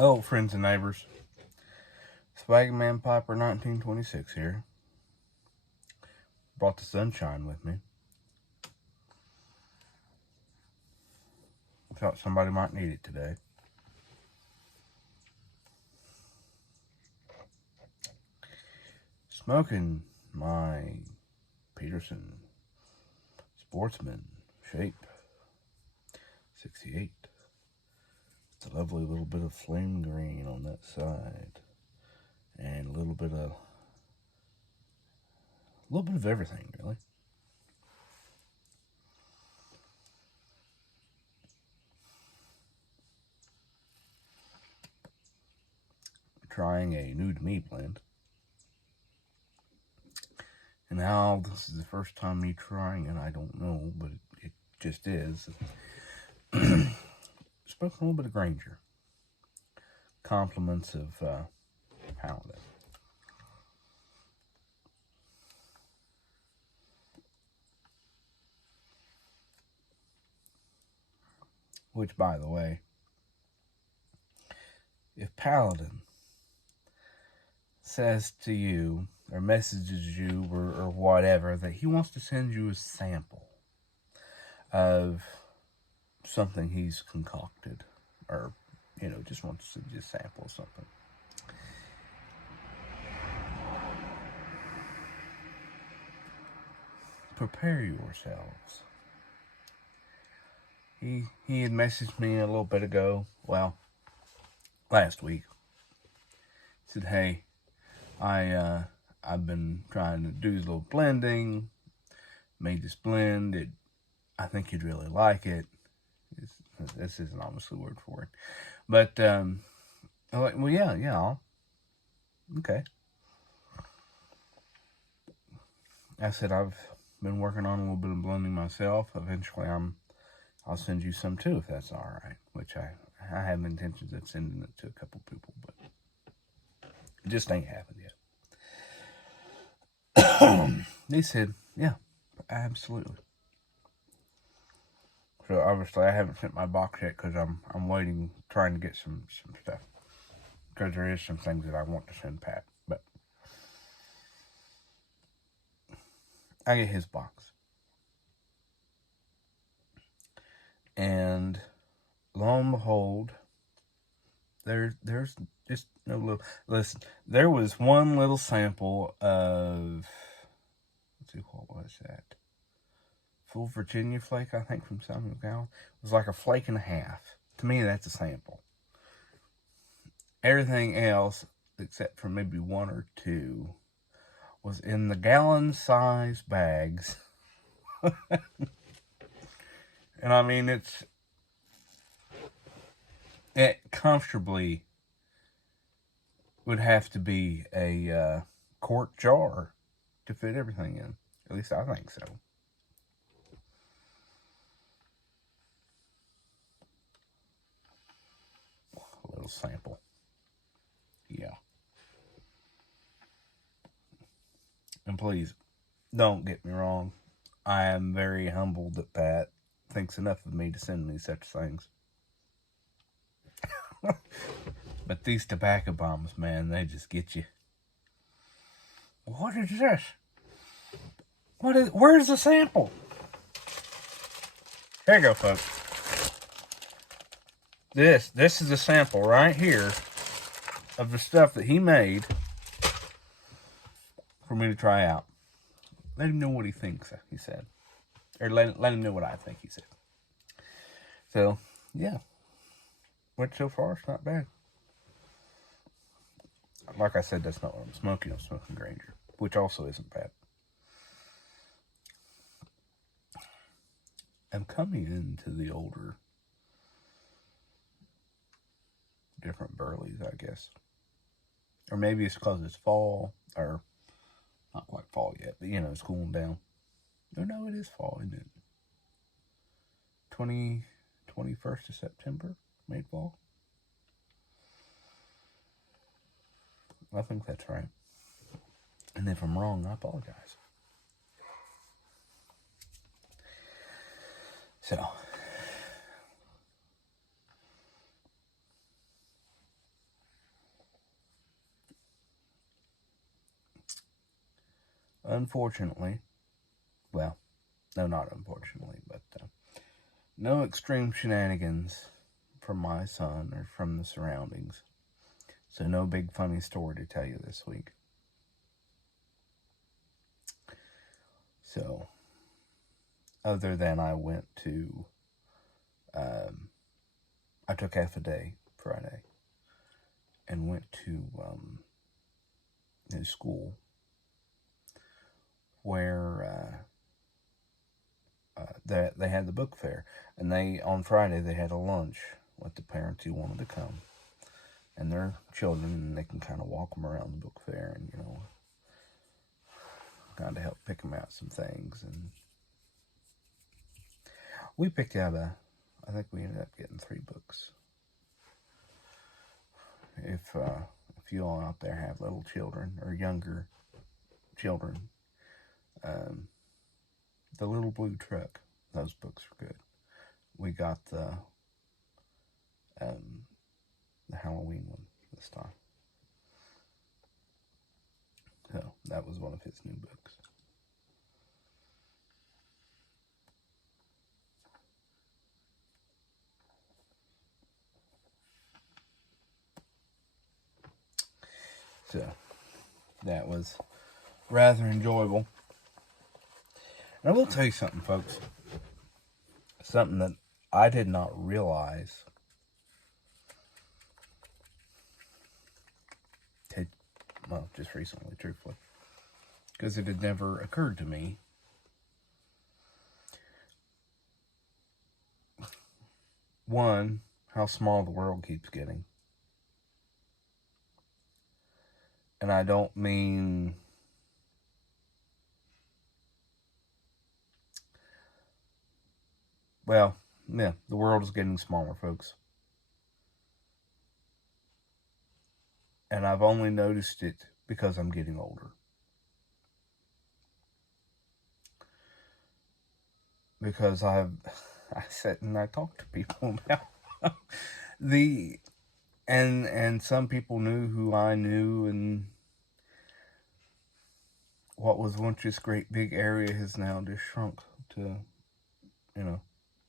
Oh, friends and neighbors, Swaggin' Man Piper 1926 here. Brought the sunshine with me. Thought somebody might need it today. Smoking my Peterson Sportsman Shape 68. It's a lovely little bit of flame green on that side. And a little bit of everything, really. Trying a new to me blend. And how this is the first time me trying it, I don't know, but it just is. Smoking a little bit of Granger. Compliments of Paladin. Which, by the way, if Paladin says to you or messages you or whatever that he wants to send you a sample of something he's concocted, or just wants to send you a sample of something, prepare yourselves. He had messaged me a little bit ago, last week. He said, hey, I've been trying to do a little blending, made this blend, I think you'd really like it. This isn't obviously word for it. But, I'm like, well, yeah, okay. I said, I've been working on a little bit of blending myself. Eventually, I'll send you some too, if that's all right. Which I have intentions of sending it to a couple people, but it just ain't happened yet. They said, yeah, absolutely. So obviously I haven't sent my box yet because I'm waiting, trying to get some stuff. Because there is some things that I want to send Pat. But I get his box. And lo and behold, there's just no little... Listen, there was one little sample of... Let's see, what was that? Full Virginia flake, I think, from Samuel Gowan. It was like a flake and a half. To me, that's a sample. Everything else, except for maybe one or two, was in the gallon-size bags. And I mean, it comfortably would have to be a quart jar to fit everything in. At least I think so. A little sample. Yeah. And please, don't get me wrong. I am very humbled that Pat thinks enough of me to send me such things. But these tobacco bombs, man, they just get you. What is this? Where's the sample? Here you go, folks. This is a sample right here of the stuff that he made for me to try out. Let him know what he thinks, he said. Or let him know what I think, he said. So, yeah. Which so far, it's not bad. Like I said, that's not what I'm smoking. I'm smoking Granger, which also isn't bad. I'm coming into the older, different burleys, I guess. Or maybe it's because it's fall, or not quite fall yet, but it's cooling down. No, it is fall, isn't it? 21st of September, made fall. I think that's right. And if I'm wrong, I apologize. So, unfortunately, well, no, not unfortunately, but no extreme shenanigans from my son or from the surroundings. So no big funny story to tell you this week. So, other than I went to, I took half a day Friday and went to his school where they had the book fair, and on Friday they had a lunch with the parents who wanted to come and their children, and they can kind of walk them around the book fair and kind of help pick them out some things. And we picked out I think we ended up getting 3 books. If you all out there have little children or younger children, The Little Blue Truck, those books are good. We got the Halloween one this time. So that was one of his new books. So that was rather enjoyable. And I will tell you something, folks. Something that I did not realize just recently, truthfully, because it had never occurred to me. One, how small the world keeps getting. And I don't mean the world is getting smaller, folks. And I've only noticed it because I'm getting older. Because I sit and I talk to people about and some people knew who I knew, and what was once this great big area has now just shrunk to,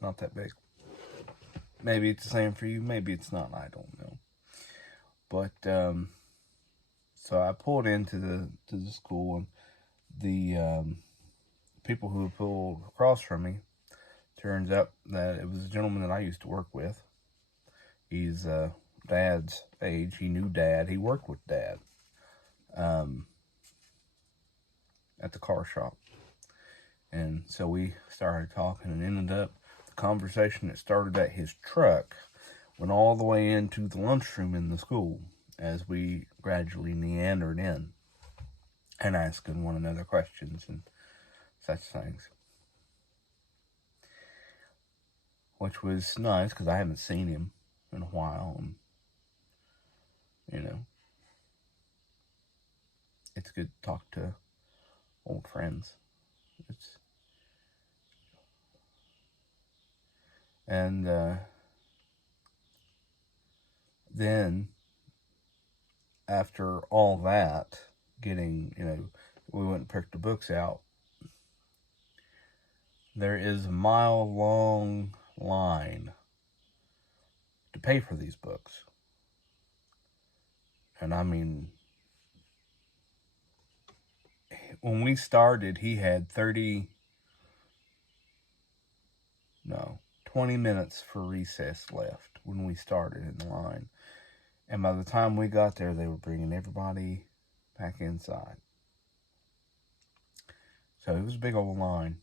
not that big. Maybe it's the same for you, maybe it's not, I don't know. But so I pulled into the school, and the people who pulled across from me, turns out that it was a gentleman that I used to work with. He's Dad's age. He knew Dad. He worked with Dad at the car shop. And so we started talking, and ended up the conversation that started at his truck went all the way into the lunchroom in the school as we gradually meandered in and asking one another questions and such things. Which was nice because I haven't seen him in a while, and it's good to talk to old friends. And then after all that, we went and picked the books out. There is a mile-long line to pay for these books. And I mean, when we started, he had 20 minutes for recess left when we started in the line. And by the time we got there, they were bringing everybody back inside. So it was a big old line.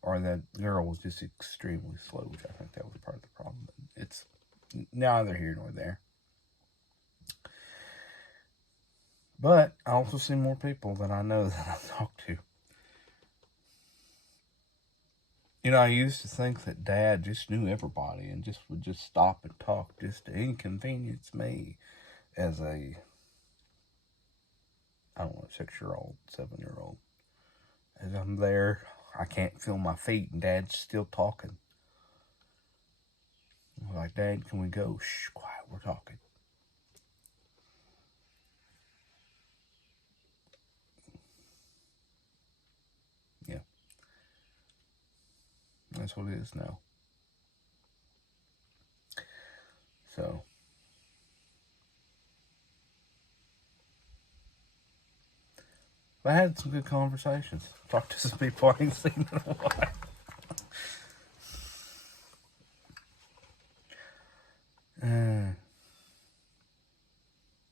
Or that girl was just extremely slow, which I think that was part of the problem. But it's neither here nor there. But I also see more people that I know that I talk to. I used to think that Dad just knew everybody and would just stop and talk just to inconvenience me as a, 6-year-old, 7-year-old. As I'm there, I can't feel my feet, and Dad's still talking. I'm like, Dad, can we go? Shh, quiet, we're talking. That's what it is now. So, I had some good conversations. Talked to some people I ain't seen in a while.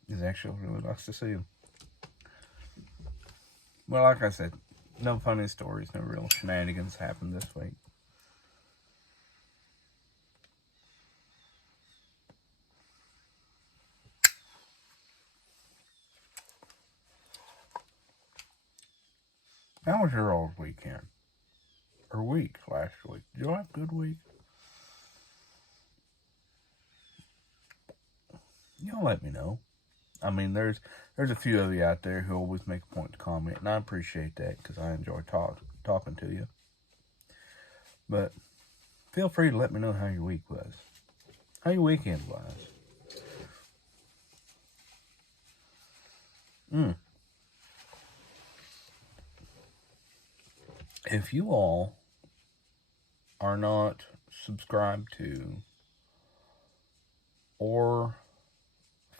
It's actually really nice to see them. Well, like I said, no funny stories, no real shenanigans happened this week. How was your old weekend? Or week last week? Did you have a good week? Y'all let me know. I mean, there's a few of you out there who always make a point to comment, and I appreciate that because I enjoy talking to you. But feel free to let me know how your week was, how your weekend was. If you all are not subscribed to or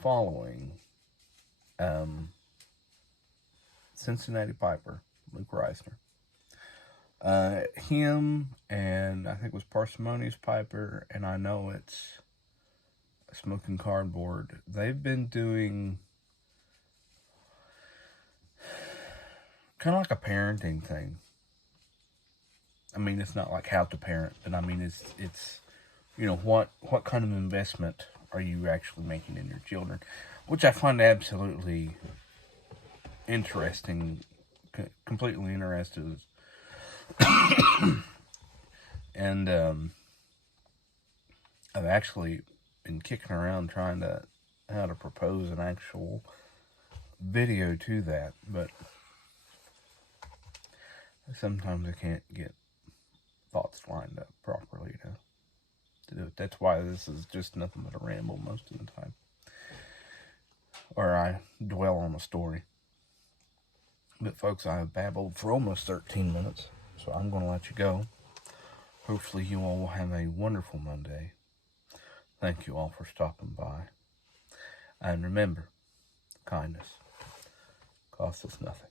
following Cincinnati Piper, Luke Reisner, him and I think it was Parsimonious Piper, and I know it's Smoking Cardboard, they've been doing kind of like a parenting thing. I mean, it's not like how to parent, but I mean, it's what kind of investment are you actually making in your children, which I find absolutely interesting, completely interested. And I've actually been kicking around trying to how to propose an actual video to that, but sometimes I can't get thoughts lined up properly to do it. That's why this is just nothing but a ramble most of the time, or I dwell on a story. But folks, I have babbled for almost 13 minutes, so I'm going to let you go. Hopefully you all will have a wonderful Monday. Thank you all for stopping by. And remember, kindness costs us nothing.